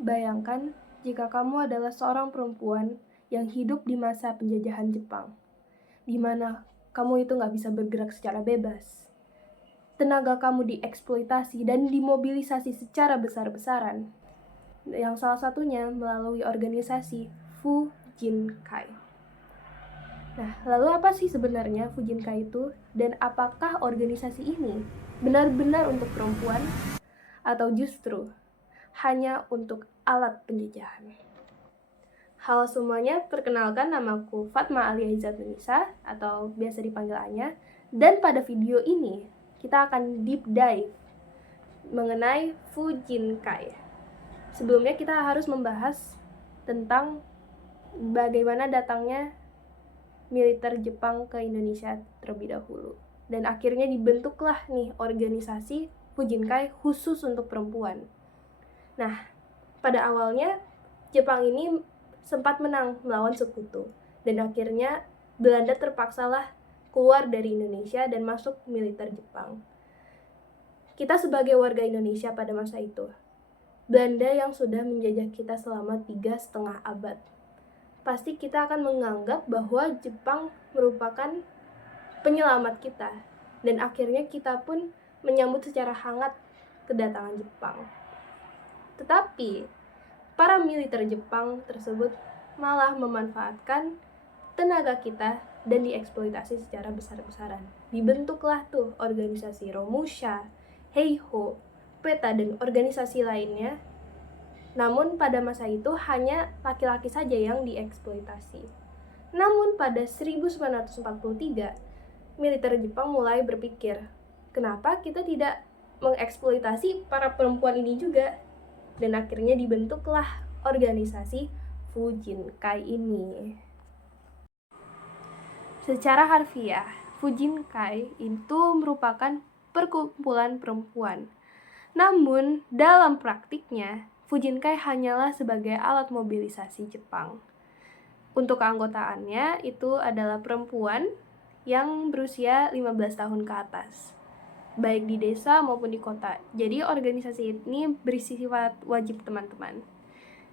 Bayangkan jika kamu adalah seorang perempuan yang hidup di masa penjajahan Jepang, di mana kamu itu nggak bisa bergerak secara bebas. Tenaga kamu dieksploitasi dan dimobilisasi secara besar-besaran, yang salah satunya melalui organisasi Fujinkai. Nah, lalu apa sih sebenarnya Fujinkai itu? Dan apakah organisasi ini benar-benar untuk perempuan atau justru hanya untuk alat penjajahan? Halo semuanya, perkenalkan namaku Fatma Alia Izzatun-Nisa atau biasa dipanggil Anya. Dan pada video ini kita akan deep dive mengenai Fujinkai. Sebelumnya kita harus membahas tentang bagaimana datangnya militer Jepang ke Indonesia terlebih dahulu. Dan akhirnya dibentuklah nih organisasi Fujinkai khusus untuk perempuan. Nah, pada awalnya Jepang ini sempat menang melawan sekutu, dan akhirnya Belanda terpaksalah keluar dari Indonesia dan masuk militer Jepang. Kita sebagai warga Indonesia pada masa itu, Belanda yang sudah menjajah kita selama 3,5 abad, pasti kita akan menganggap bahwa Jepang merupakan penyelamat kita, dan akhirnya kita pun menyambut secara hangat kedatangan Jepang. Tetapi para militer Jepang tersebut malah memanfaatkan tenaga kita dan dieksploitasi secara besar-besaran. Dibentuklah tuh organisasi Romusha, Heiho, PETA, dan organisasi lainnya. Namun pada masa itu hanya laki-laki saja yang dieksploitasi. Namun pada 1943, militer Jepang mulai berpikir, kenapa kita tidak mengeksploitasi para perempuan ini juga? Dan akhirnya dibentuklah organisasi Fujinkai ini. Secara harfiah, Fujinkai itu merupakan perkumpulan perempuan. Namun, dalam praktiknya, Fujinkai hanyalah sebagai alat mobilisasi Jepang. Untuk keanggotaannya itu adalah perempuan yang berusia 15 tahun ke atas, baik di desa maupun di kota. Jadi organisasi ini berisi sifat wajib teman-teman.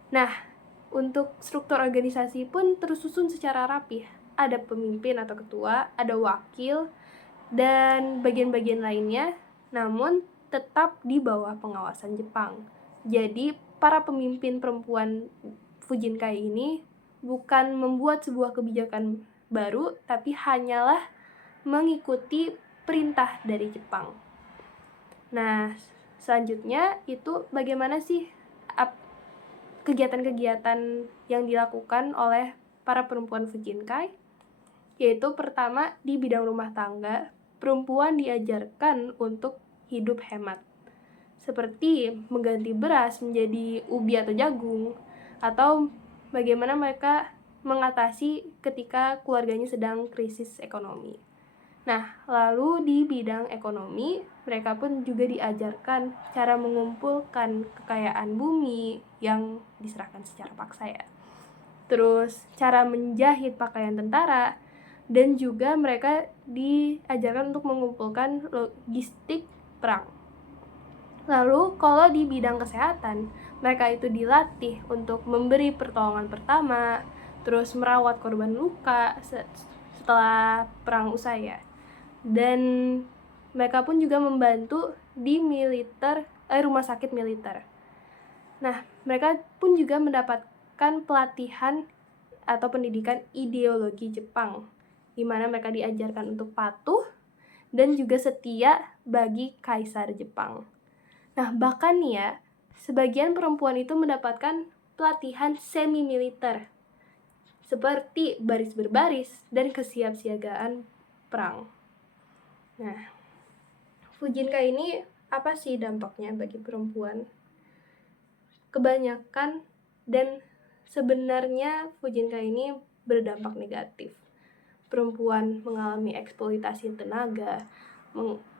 Nah, untuk struktur organisasi pun tersusun secara rapih. Ada pemimpin atau ketua, ada wakil, dan bagian-bagian lainnya, namun tetap di bawah pengawasan Jepang. Jadi, para pemimpin perempuan Fujinkai ini bukan membuat sebuah kebijakan baru, tapi hanyalah mengikuti perintah dari Jepang. Nah, selanjutnya itu bagaimana sih kegiatan-kegiatan yang dilakukan oleh para perempuan Fujinkai? Yaitu pertama, di bidang rumah tangga, perempuan diajarkan untuk hidup hemat, seperti mengganti beras menjadi ubi atau jagung, atau bagaimana mereka mengatasi ketika keluarganya sedang krisis ekonomi. Nah, lalu di bidang ekonomi, mereka pun juga diajarkan cara mengumpulkan kekayaan bumi yang diserahkan secara paksa ya. Terus, cara menjahit pakaian tentara, dan juga mereka diajarkan untuk mengumpulkan logistik perang. Lalu, kalau di bidang kesehatan, mereka itu dilatih untuk memberi pertolongan pertama, terus merawat korban luka setelah perang usai ya. Dan mereka pun juga membantu di rumah sakit militer. Nah, mereka pun juga mendapatkan pelatihan atau pendidikan ideologi Jepang, di mana mereka diajarkan untuk patuh dan juga setia bagi kaisar Jepang. Nah, bahkan nih ya, sebagian perempuan itu mendapatkan pelatihan semi-militer, seperti baris berbaris dan kesiapsiagaan perang. Nah, Fujinkai ini apa sih dampaknya bagi perempuan? Kebanyakan dan sebenarnya Fujinkai ini berdampak negatif. Perempuan mengalami eksploitasi tenaga,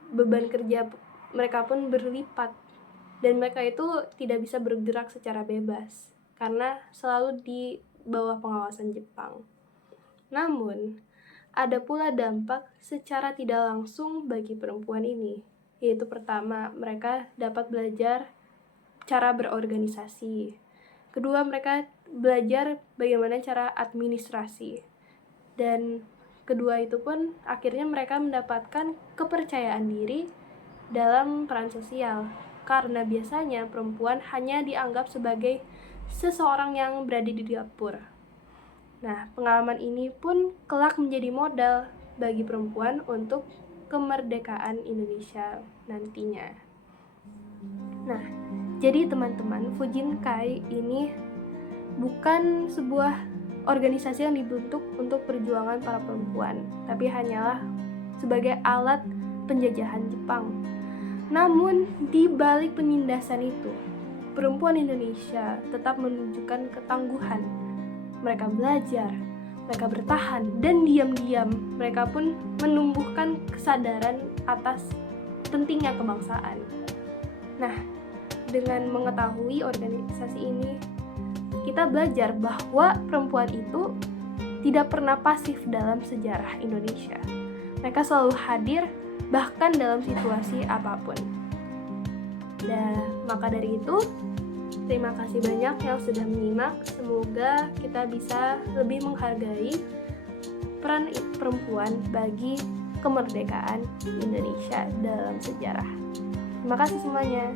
beban kerja mereka pun berlipat, dan mereka itu tidak bisa bergerak secara bebas karena selalu di bawah pengawasan Jepang. Namun, ada pula dampak secara tidak langsung bagi perempuan ini, yaitu pertama, mereka dapat belajar cara berorganisasi, Kedua, mereka belajar bagaimana cara administrasi. Dan kedua itu pun akhirnya mereka mendapatkan kepercayaan diri dalam peran sosial. Karena biasanya perempuan hanya dianggap sebagai seseorang yang berada di dapur. Nah, pengalaman ini pun kelak menjadi modal bagi perempuan untuk kemerdekaan Indonesia nantinya. Nah, jadi teman-teman, Fujinkai ini bukan sebuah organisasi yang dibentuk untuk perjuangan para perempuan, tapi hanyalah sebagai alat penjajahan Jepang. Namun, di balik penindasan itu, perempuan Indonesia tetap menunjukkan ketangguhan. Mereka belajar, mereka bertahan, dan diam-diam mereka pun menumbuhkan kesadaran atas pentingnya kebangsaan. Nah, dengan mengetahui organisasi ini, kita belajar bahwa perempuan itu tidak pernah pasif dalam sejarah Indonesia. Mereka selalu hadir, bahkan dalam situasi apapun. Dan maka dari itu, terima kasih banyak yang sudah menyimak. Semoga kita bisa lebih menghargai peran perempuan bagi kemerdekaan Indonesia dalam sejarah. Terima kasih semuanya.